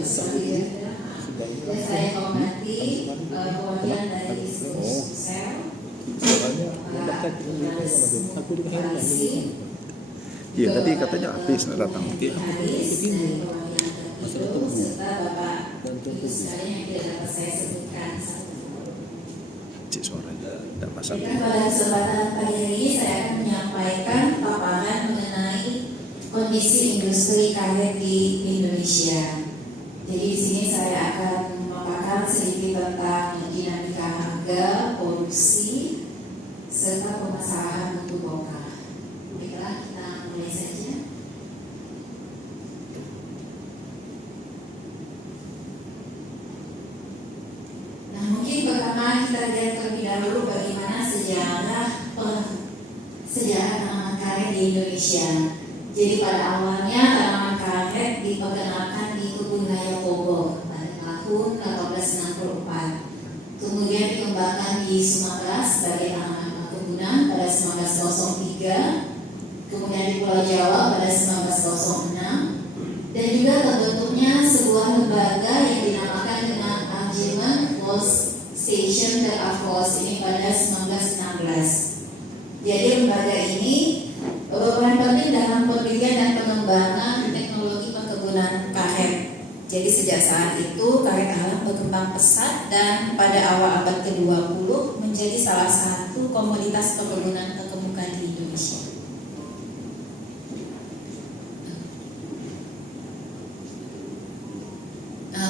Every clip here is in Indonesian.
Dan saya hormati perwakilan dari Sel, Iya, tadi katanya habis nggak datang. serta Bapak Ibu sekalian yang tidak dapat saya sebutkan. Cik suaranya tidak masalah. Pada kesempatan pagi ini saya akan menyampaikan paparan mengenai kondisi industri karet di Indonesia. Jadi di sini saya akan memaparkan sedikit tentang dinamika harga, produksi, serta permasalahan mutu bongkar. Baiklah, kita mulai saja. Nah, mungkin pertama kita lihat terlebih dahulu bagaimana sejarah tanaman karet di Indonesia. Jadi pada awalnya tanaman karet diperkenalkan di Kebun Raya Bogor pada tahun 1864. Kemudian dikembangkan di Sumatera sebagai tanaman perkebunan pada 1903. Kemudian di Pulau Jawa pada 1906. Dan juga terbentuknya sebuah lembaga yang dinamakan dengan Arjemund Force Station The Force ini pada 1916. Jadi lembaga ini berperan penting dalam penelitian dan pengembangan teknologi perkebunan karet. Jadi sejak saat itu karet alam berkembang pesat dan pada awal abad ke-20 menjadi salah satu komoditas perkebunan terkemuka di Indonesia.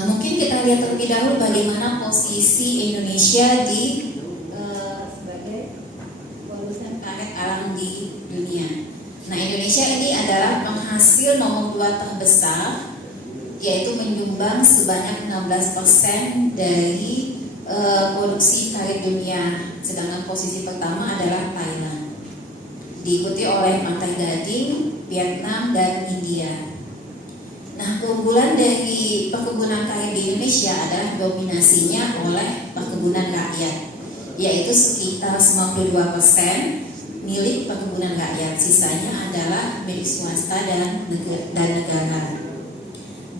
Mungkin kita lihat terlebih dahulu bagaimana posisi Indonesia di sebagai produsen karet alam di dunia. Nah, Indonesia ini adalah penghasil nomor 2 terbesar, yaitu menyumbang sebanyak 16% dari produksi karet dunia. Sedangkan posisi pertama adalah Thailand, diikuti oleh Pantai Gading, Vietnam, dan India. Nah, keunggulan dari perkebunan karet di Indonesia adalah dominasinya oleh perkebunan rakyat, yaitu sekitar 92% milik perkebunan rakyat, sisanya adalah milik swasta dan negara.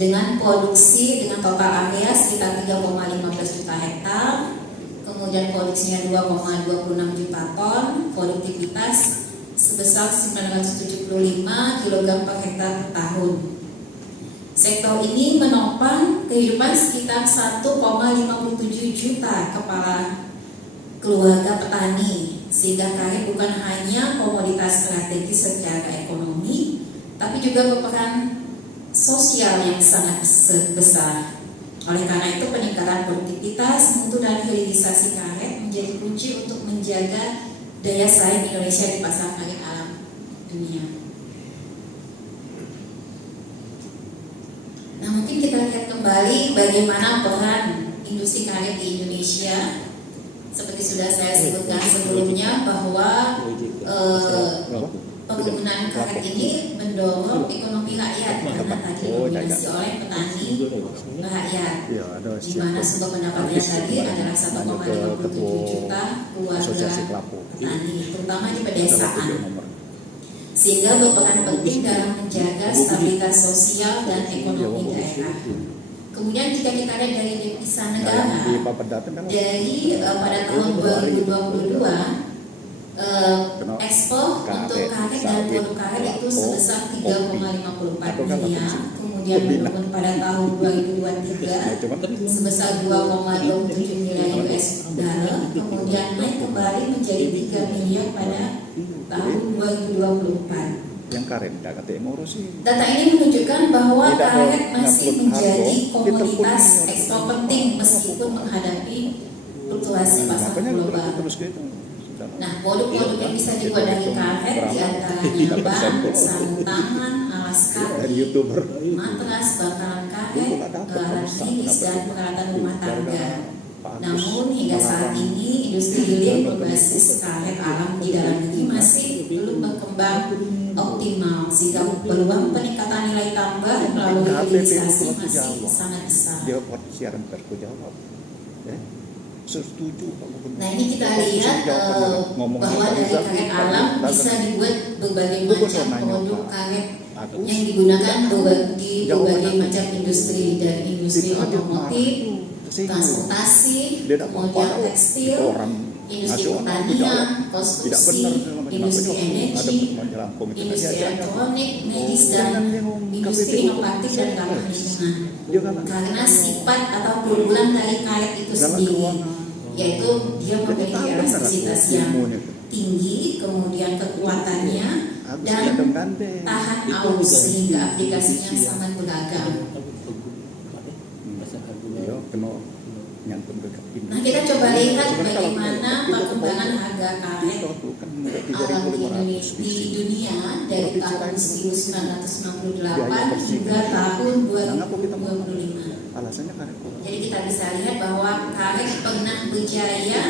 Dengan produksi dengan total area sekitar 3,15 juta hektar, kemudian produksinya 2,26 juta ton, produktivitas sebesar 975 kg per hektar per tahun. Sektor ini menopang kehidupan sekitar 1,57 juta kepala keluarga petani, sehingga karet bukan hanya komoditas strategis secara ekonomi, tapi juga berperan sosial yang sangat besar. Oleh karena itu, peningkatan produktivitas, mutu dan hilirisasi karet menjadi kunci untuk menjaga daya saing Indonesia di pasar karet alam dunia. Nah, mungkin kita lihat kembali bagaimana peran industri karet di Indonesia. Seperti sudah saya sebutkan sebelumnya bahwa perkebunan karet ini mendorong ekonomi rakyat karena tadi didominasi oleh petani rakyat, di mana sumber pendapatannya tadi adalah 1,57 juta keluarga petani, terutama di pedesaan, sehingga berperan penting dalam menjaga stabilitas sosial dan ekonomi daerah. Kemudian jika kita lihat dari devisa negara, dari pada tahun 2022 ekspor untuk karet dan produk karet itu sebesar 3,54 miliar, kemudian menurun pada tahun 2023 sebesar 2,27 miliar US dollar, kemudian naik kembali menjadi 3 miliar pada tahun 2024. Yang karet tidak kata emosi. Data ini menunjukkan bahwa karet masih menjadi komoditas ekspor penting meskipun menghadapi fluktuasi pasar global. Nah, produk-produk yang bisa dibuat dari karet diantaranya ban, sarung tangan, alas kaki, matras, bakaran karet, alat finish, dan peralatan rumah tangga. Namun hingga saat ini industri hilir berbasis karet alam di dalam negeri masih belum berkembang optimal, sehingga peluang peningkatan nilai tambah melalui hilirisasi masih sangat besar. Dia buat siaran persku jawab. Setuju. Nah, ini kita lihat bahwa dari karet alam bisa dibuat berbagai macam produk karet Aku yang digunakan di berbagai Jawaban aku. macam industri, dari industri Itu aja otomotif, Sehingga transportasi, dia dapat kemudian padahal tekstil, orang industri nasional itu jawab pertanian, tidak konstruksi, benar dalam macam industri apa ada energi, dalam komite industri aja. elektronik, medis, dan industri inovatif dan ramah lingkungan. Dia kata Karena sifat atau keunggulan dari karet itu dalam sendiri, keuangan. yaitu dia Jadi memiliki tahu elastisitas benar yang ilmunya itu. tinggi, kemudian kekuatannya Habis dan dia dong gandeng. tahan aus, sehingga aplikasinya sangat beragam. Iya, kena nyangkut ke kaki. Nah, kita coba lihat Sebenarnya kalau bagaimana kita perkembangan harga karet itu kan mudah alam di 3.500 di dunia dari tahun 1968 hingga tahun 2025. Alasannya kan Jadi kita bisa lihat bahwa karet pernah berjaya,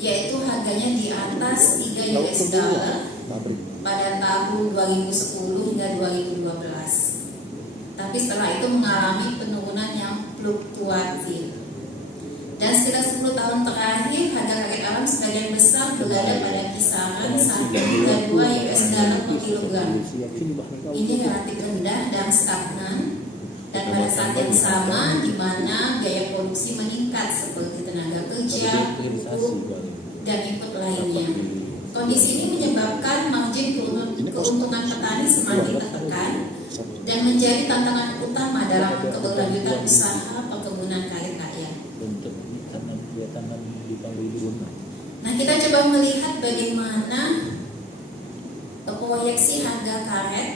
yaitu harganya di atas 3 US dollar pabrik. pada tahun 2010 hingga 2012. Tapi setelah itu mengalami penurunan yang fluktuatif. Dan sekitar 10 tahun terakhir, harga karet alam sebagian besar berada pada kisaran 1 hingga 2 US dollar per kilogram. Ini relatif rendah dan stagnan. Dan pada saat yang sama, di mana biaya produksi meningkat seperti tenaga kerja, pupuk, dan input lainnya. Kondisi ini menyebabkan margin keuntungan petani semakin tertekan dan menjadi tantangan utama dalam keberlanjutan usaha perkebunan karet rakyat. Nah, kita coba melihat bagaimana proyeksi harga karet.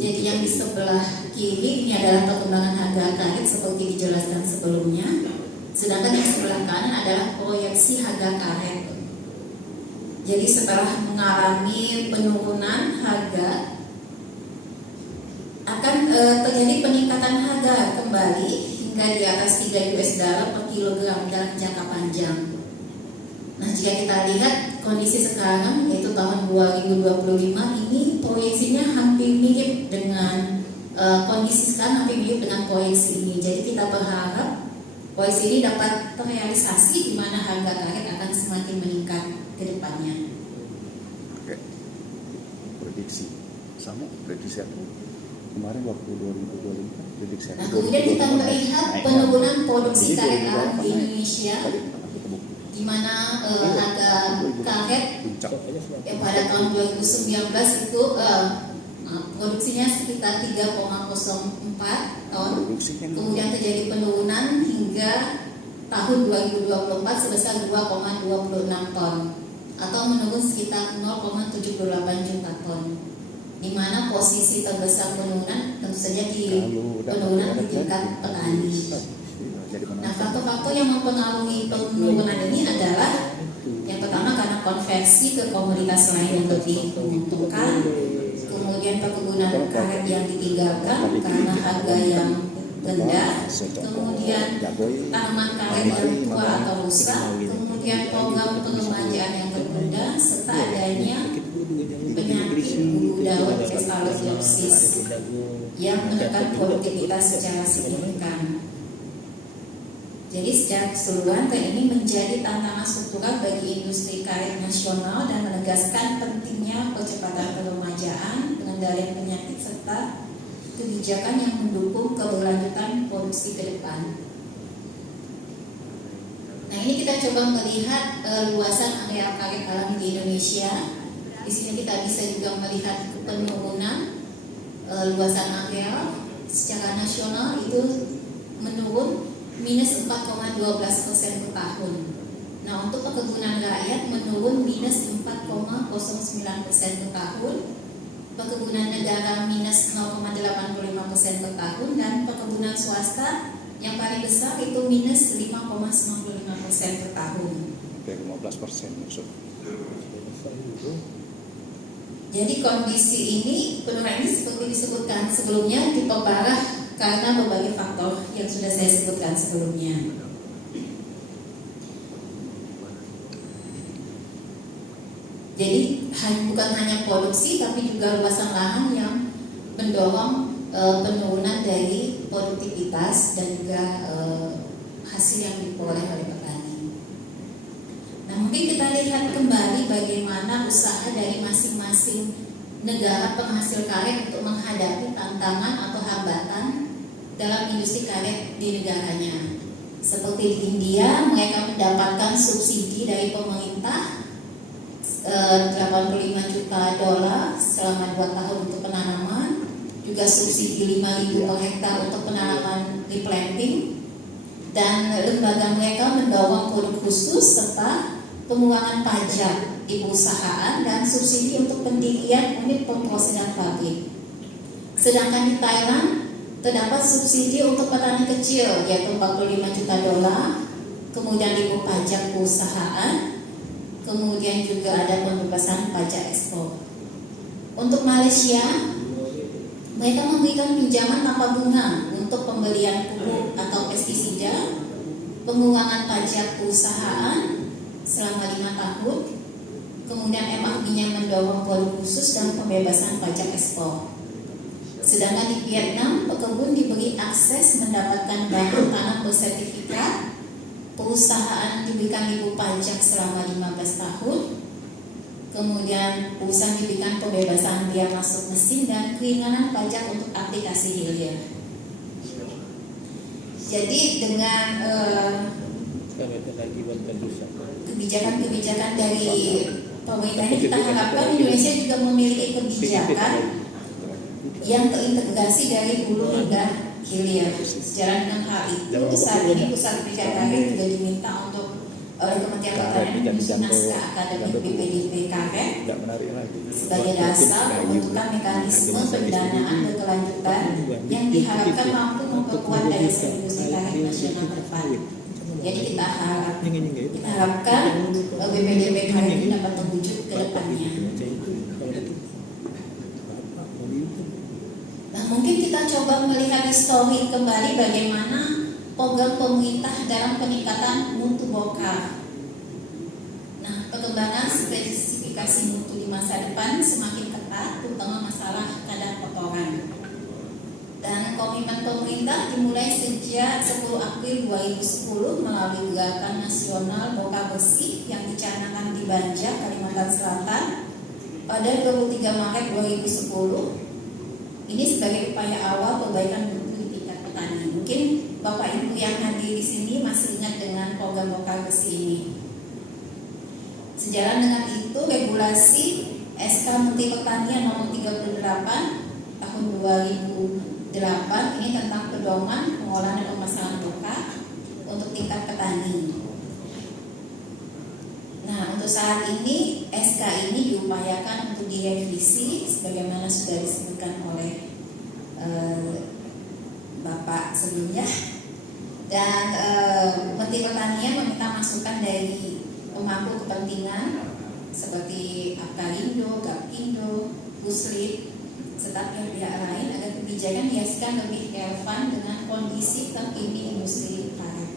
Jadi yang di sebelah kiri ini adalah perkembangan harga karet seperti dijelaskan sebelumnya. Sedangkan yang sebelah kanan adalah proyeksi harga karet. Jadi setelah mengalami penurunan harga, akan terjadi peningkatan harga kembali hingga di atas 3 US dollar per kilogram dalam jangka panjang. Nah, jika kita lihat kondisi sekarang, yaitu tahun 2025 ini proyeksinya hampir mirip dengan kondisi sekarang, hampir mirip dengan proyeksi ini. Jadi kita berharap proyeksi ini dapat terrealisasi, di mana harga karet akan semakin meningkat ke depannya. Oke. Prediksi sama prediksi aku kemarin waktu 2025 prediksi aku. Nah, kemudian kita melihat penurunan produksi karet alam di Indonesia, di mana harga karet pada tahun 2019 itu produksinya sekitar 3,04 ton. Kemudian terjadi penurunan hingga tahun 2024 sebesar 2,26 ton atau menurun sekitar 0,78 juta ton. Di mana posisi terbesar penurunan tentu saja di penurunan di tingkat petani. Nah, faktor-faktor yang mempengaruhi penurunan ini adalah yang pertama karena konversi ke komoditas lain yang lebih menguntungkan, kemudian perkebunan karet yang ditinggalkan karena harga yang rendah, kemudian tanaman karet yang tua atau rusak, kemudian program pengemajaan yang tertunda, serta adanya penyakit bulu daun Asclepias yang menekan produktivitas secara signifikan. Jadi secara keseluruhan tren ini menjadi tantangan struktural bagi industri karet nasional dan menegaskan pentingnya percepatan peremajaan, pengendalian penyakit serta kebijakan yang mendukung keberlanjutan produksi ke depan. Nah, ini kita coba melihat luasan area karet alam di Indonesia. Di sini kita bisa juga melihat penurunan luasan area secara nasional itu menurun minus 4,12% per tahun. Nah, untuk perkebunan rakyat menurun minus 4,09% per tahun, perkebunan negara minus 0,85% per tahun, dan perkebunan swasta yang paling besar itu minus 5,95% per tahun. 15% maksud. Jadi kondisi ini, penurunan ini seperti disebutkan sebelumnya diperparah karena berbagai faktor yang sudah saya sebutkan sebelumnya. Jadi bukan hanya produksi, tapi juga luasan lahan yang mendorong penurunan dari produktivitas dan juga hasil yang diperoleh oleh petani. Nah, mungkin kita lihat kembali bagaimana usaha dari masing-masing negara penghasil karet untuk menghadapi tantangan atau hambatan dalam industri karet di negaranya. Seperti di India, mereka mendapatkan subsidi dari pemerintah 85 juta dolar selama 2 tahun untuk penanaman, juga subsidi 5.000 per hektar untuk penanaman replanting, dan lembaga mereka mendorong produk khusus serta pengurangan pajak di perusahaan dan subsidi untuk pendirian unit pemrosesan pabrik. Sedangkan di Thailand terdapat subsidi untuk petani kecil yaitu 45 juta dolar, kemudian libur pajak perusahaan, kemudian juga ada pembebasan pajak ekspor. Untuk Malaysia, mereka memberikan pinjaman tanpa bunga untuk pembelian pupuk atau pestisida, pengurangan pajak perusahaan selama 5 tahun, kemudian MRP-nya mendorong produk khusus dan pembebasan pajak ekspor. Sedangkan di Vietnam, pekebun diberi akses mendapatkan bahan tanam bersertifikat, perusahaan diberikan libur pajak selama 15 tahun, kemudian perusahaan diberikan pembebasan biaya masuk mesin dan keringanan pajak untuk aplikasi hilir. Jadi dengan kebijakan-kebijakan dari pemerintah ini, kita harapkan Indonesia juga memiliki kebijakan yang terintegrasi dari hulu hingga hilir. Sejalan dengan hal itu, saat ini pusat penelitian karet juga diminta untuk oleh Kementerian Pertanian menyusun naskah akademik BPDB karet sebagai dasar pembentukan mekanisme pendanaan berkelanjutan yang diharapkan mampu memperkuat daya saing industri karet nasional ke depan. Jadi kita harapkan BPDB karet ini dapat terwujud ke depannya. Nah, mungkin kita coba melihat histori kembali bagaimana program pemerintah dalam peningkatan mutu bokar. Nah, perkembangan spesifikasi mutu di masa depan semakin ketat, terutama masalah kadar kotoran. Dan komitmen pemerintah dimulai sejak 10 April 2010 melalui Gerakan Nasional Bokar Bersih yang dicanangkan di Banjar, Kalimantan Selatan pada 23 Maret 2010. Ini sebagai upaya awal perbaikan mutu di tingkat petani. Mungkin Bapak Ibu yang hadir di sini masih ingat dengan program bokar bersih ini. Sejalan dengan itu, regulasi SK Menteri Pertanian nomor 38 tahun 2008 ini tentang pedoman pengolahan dan pemasaran bokar untuk tingkat petani. Nah, untuk saat ini SK ini diupayakan untuk direvisi sebagaimana sudah disebutkan oleh Bapak sebelumnya, dan Menteri Pertanian meminta masukan dari pemangku kepentingan seperti Apkarindo, Gapkindo, Puslit, serta pihak-pihak lain agar kebijakan dihasilkan lebih relevan dengan kondisi terkini industri karet.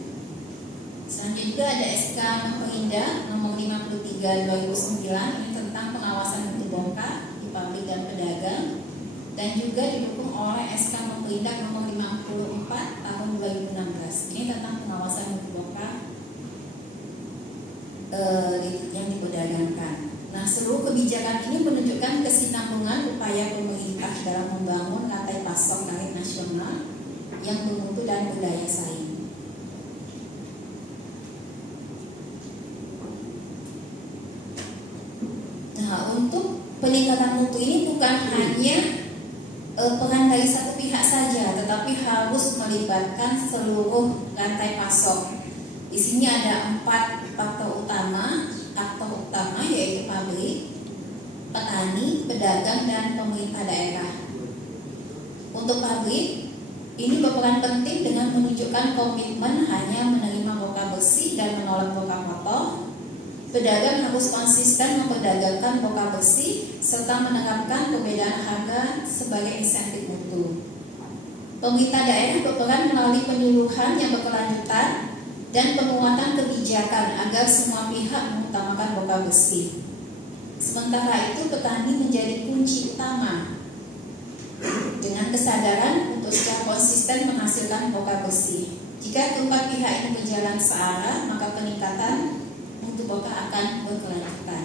Selanjutnya juga ada SK Memperindah nomor 53 2009 ini tentang pengawasan mutu bokar di pabrik dan pedagang, dan juga didukung oleh SK Memperindah nomor 54 tahun 2016 ini tentang pengawasan mutu bokar yang diperdagangkan. Nah, seluruh kebijakan ini menunjukkan kesinambungan upaya pemerintah dalam membangun rantai pasok karet nasional yang bermutu dan berdaya saing. Nah, untuk peningkatan mutu ini bukan hanya peran dari satu pihak saja, tetapi harus melibatkan seluruh rantai pasok. Di sini ada 4 faktor utama yaitu pabrik, petani, pedagang, dan pemerintah daerah. Untuk pabrik, ini berperan penting dengan menunjukkan komitmen hanya menerima bokar bersih dan menolak bokar kotor. Pedagang harus konsisten memperdagangkan bokar bersih serta menerapkan perbedaan harga sebagai insentif mutu. Pemerintah daerah berperan melalui penyuluhan yang berkelanjutan dan penguatan kebijakan agar semua pihak mengutamakan bokar bersih. Sementara itu, petani menjadi kunci utama dengan kesadaran untuk secara konsisten menghasilkan bokar bersih. Jika keempat pihak ini berjalan searah, maka peningkatan mutu bokar akan berkelanjutan.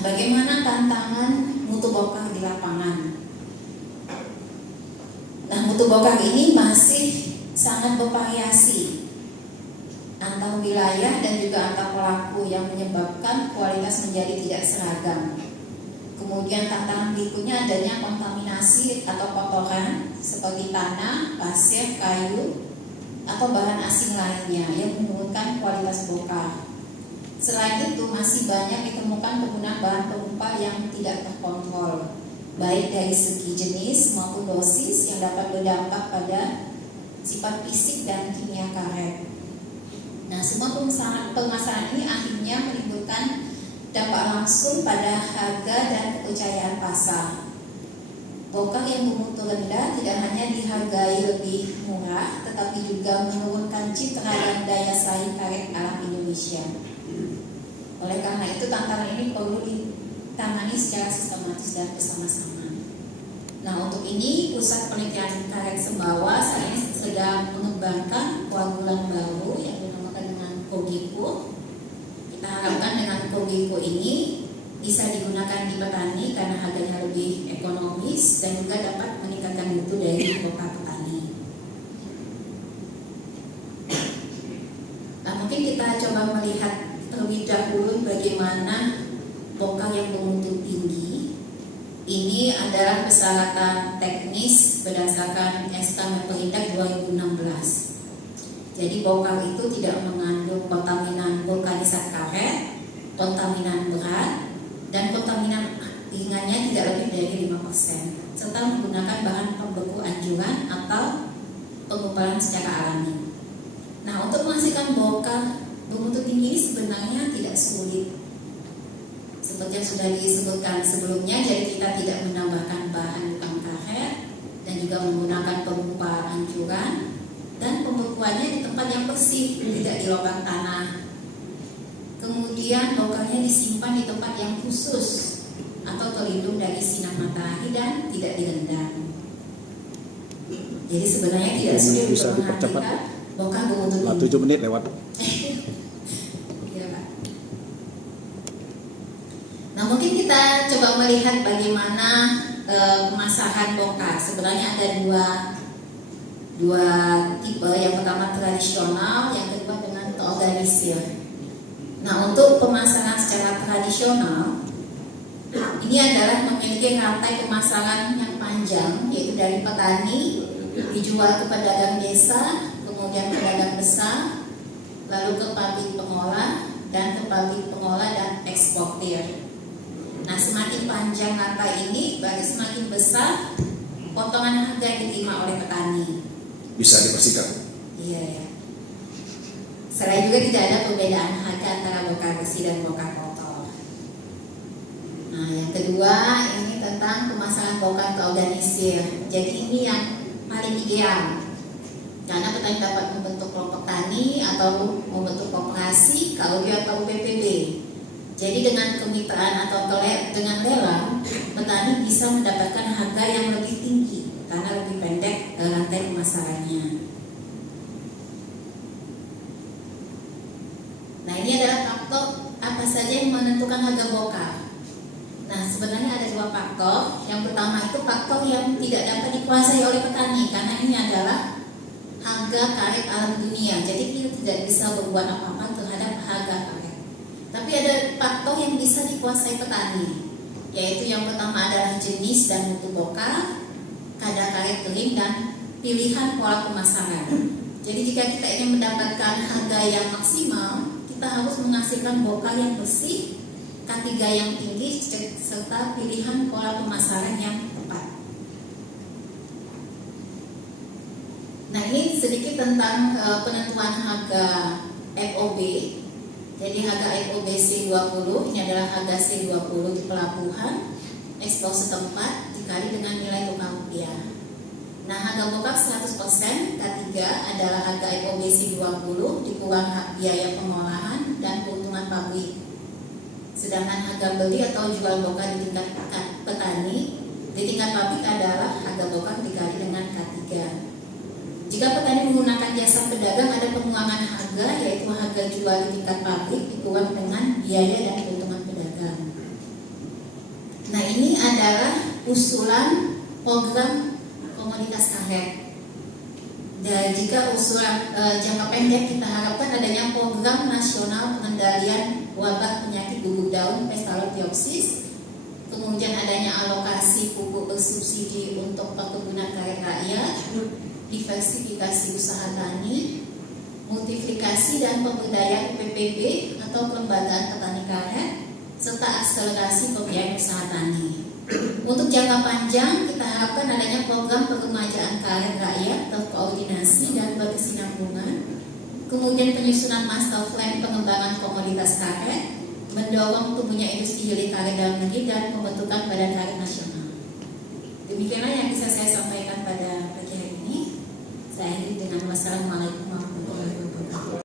bagaimana tantangan mutu bokar di lapangan? Nah, mutu bokar ini masih sangat bervariasi antar wilayah dan juga antar pelaku yang menyebabkan kualitas menjadi tidak seragam. Kemudian tantangan berikutnya adanya kontaminasi atau kotoran seperti tanah, pasir, kayu, atau bahan asing lainnya yang menurunkan kualitas bokar. Selain itu masih banyak ditemukan penggunaan bahan pengumpal yang tidak terkontrol, baik dari segi jenis maupun dosis yang dapat berdampak pada sifat fisik dan kimia karet. Nah, semua permasalahan ini akhirnya menimbulkan dampak langsung pada harga dan kepercayaan pasar. Bokar yang bermutu rendah tidak hanya dihargai lebih murah, tetapi juga menurunkan citra dan daya saing karet alam Indonesia. Oleh karena itu, tantangan ini perlu ditangani secara sistematis dan bersama-sama. Nah, untuk ini Pusat Penelitian Karet Sembawa saat ini sedang mengembangkan koagulan baru yang dinamakan dengan Kogiko. Kita harapkan dengan Kogiko ini bisa digunakan di petani karena harganya lebih ekonomis dan juga dapat meningkatkan mutu dari bokar petani. Nah, mungkin kita coba melihat terlebih dahulu bagaimana bokar yang bermutu tinggi. Ini adalah persyaratan teknis berdasarkan SK Memperindak 2016. Jadi bokar itu tidak mengandung kontaminan vulkanisat karet, kontaminan berat, dan kontaminan ringannya tidak lebih dari 5%, serta menggunakan bahan pembeku anjuran atau pengumpalan secara alami. Nah, untuk menghasilkan bokar bermutu tinggi ini sebenarnya tidak sulit. Seperti yang sudah disebutkan sebelumnya, jadi kita tidak menambahkan bahan karet dan juga menggunakan pengumpal anjuran dan pembekuannya di tempat yang bersih, tidak di lubang tanah. Kemudian bokarnya disimpan di tempat yang khusus atau terlindung dari sinar matahari dan tidak direndam. Jadi sebenarnya tidak sulit bisa untuk dipercepat. menghentikan bokar bermutu tinggi. 7 menit lewat. Ya, Pak. Nah, mungkin kita coba melihat bagaimana pemasaran bokar. Sebenarnya ada dua tipe. Yang pertama tradisional, yang kedua dengan terorganisir. Nah, untuk pemasaran secara tradisional, ini adalah memiliki rantai pemasaran yang panjang, yaitu dari petani dijual ke pedagang desa, kemudian pedagang besar, lalu ke pabrik pengolah, dan ke pabrik pengolah dan eksportir. Nah, semakin panjang rantai ini, berarti semakin besar potongan harga yang diterima oleh petani. Bisa dibersihkan. Iya, ya. Selain juga tidak ada perbedaan harga antara bokar bersih dan bokar kotor. Nah, yang kedua ini tentang pemasaran bokar terorganisir. Jadi ini yang paling ideal, karena petani dapat membentuk kelompok tani atau membentuk koperasi, KUB atau PPB. Jadi dengan kemitraan atau dengan lelang, petani bisa mendapatkan harga yang lebih tinggi karena lebih pendek rantai pemasarannya. Nah, ini adalah faktor apa saja yang menentukan harga bokar. Nah, sebenarnya ada dua faktor. Yang pertama itu faktor yang tidak dapat dikuasai oleh petani, karena ini adalah harga karet alam dunia. Jadi kita tidak bisa berbuat apa-apa terhadap harga karet. Tapi ada faktor yang bisa dikuasai petani, yaitu yang pertama adalah jenis dan mutu bokar, kadar karet kering, dan pilihan pola pemasaran. Jadi jika kita ingin mendapatkan harga yang maksimal, kita harus menghasilkan bokar yang bersih, K3 yang tinggi, serta pilihan pola pemasaran yang tepat. Nah, ini sedikit tentang penentuan harga FOB. Jadi harga FOB C20 ini adalah harga C20 di pelabuhan ekspor setempat dikali dengan nilai tukar rupiah. Nah, harga bokar 100% K3 adalah harga FOB C20 dikurang hak biaya pengolahan dan keuntungan pabrik. Sedangkan harga beli atau jual bokar di tingkat petani di tingkat pabrik adalah harga bokar dikali dengan K3. Jika petani menggunakan jasa pedagang, ada pengurangan harga, yaitu harga jual di tingkat pabrik dikurang dengan biaya dan keuntungan pedagang. Nah, ini adalah usulan program komoditas karet. Dan jika usulan jangka pendek, kita harapkan adanya program nasional pengendalian wabah penyakit gugur daun Pestalotiopsis, kemudian adanya alokasi pupuk bersubsidi untuk perkebunan karet rakyat, diversifikasi usaha tani, multiplikasi dan pemberdayaan PPP atau pelembagaan petani karet, serta akselerasi pembiayaan usaha tani. Untuk jangka panjang, kita harapkan adanya program peremajaan karet rakyat terkoordinasi dan berkesinambungan, kemudian penyusunan master plan pengembangan komoditas karet, mendorong tumbuhnya industri hilir karet dalam negeri dan pembentukan badan karet nasional. Demikianlah yang bisa saya sampaikan pada pagi hari ini. Saya akhiri dengan wassalamualaikum warahmatullahi wabarakatuh.